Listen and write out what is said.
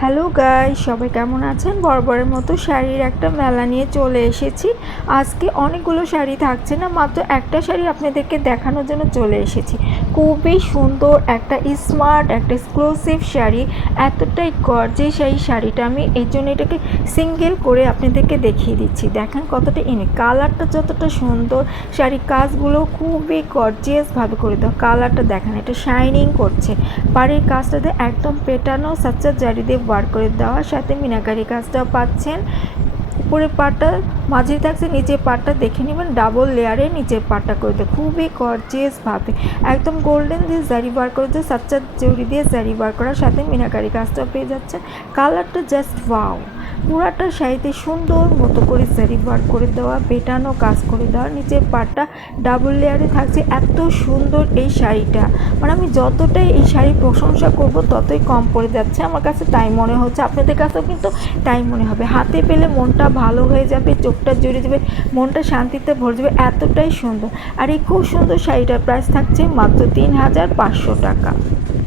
Hello guy সবাই কেমন আছেন? বরাবরের মতো শাড়ির একটা মেলা নিয়ে চলে এসেছি। আজকে অনেকগুলো শাড়ি থাকছে না, মাত্র একটা শাড়ি আপনাদেরকে দেখানোর জন্য চলে এসেছি। খুবই সুন্দর, একটা স্মার্ট একটা এক্সক্লুসিভ শাড়ি। এতটাই গর্জে সেই শাড়িটা আমি এই জন্য এটাকে সিঙ্গেল করে আপনাদেরকে দেখিয়ে দিচ্ছি। দেখেন কতটা ইউনিক কালারটা যতটা সুন্দর, শাড়ির কাজগুলো খুবই গর্জিয়াসভাবে করে দেওয়া। কালারটা দেখেন, এটা শাইনিং করছে। বাড়ির কাজটাতে একদম পেটানো সাচ্চা জারি দিয়ে বার করে দেওয়া। সাথে মিনাকারি কাজটাও পাচ্ছেন। উপরের পাটটা মাঝে থাকছে, নিচের পাটটা দেখে নেবেন ডাবল লেয়ারে নিচের পাটটা করে দেয় খুবই গর্জিয়াসভাবে একদম গোল্ডেন দিয়ে জারি বার করে দিয়ে সাচ্চা জড়ি দিয়ে জারি বার করার সাথে মিনাকারি কাজটা পেয়ে যাচ্ছেন। কালারটা জাস্ট ওয়াও পুরাটা শাড়িতে সুন্দর মতো করে জারি বার করে দেওয়া পেটানো কাজ করে দেওয়া। নিচের পাটটা ডাবল লেয়ারে থাকছে। এত সুন্দর এই শাড়িটা। মানে আমি যতটাই এই শাড়ির প্রশংসা করব, ততই কম পড়ে যাচ্ছে। আমার কাছে তাই মনে হচ্ছে। আপনাদের কাছেও কিন্তু তাই মনে হবে। হাতে পেলে মনটা ভালো হয়ে যাবে, চোখটা জুড়ে যাবে, মনটা শান্তিতে ভরে যাবে। এতটাই সুন্দর। আর এই খুব সুন্দর শাড়িটার প্রাইস থাকছে মাত্র তিন হাজার পাঁচশো টাকা।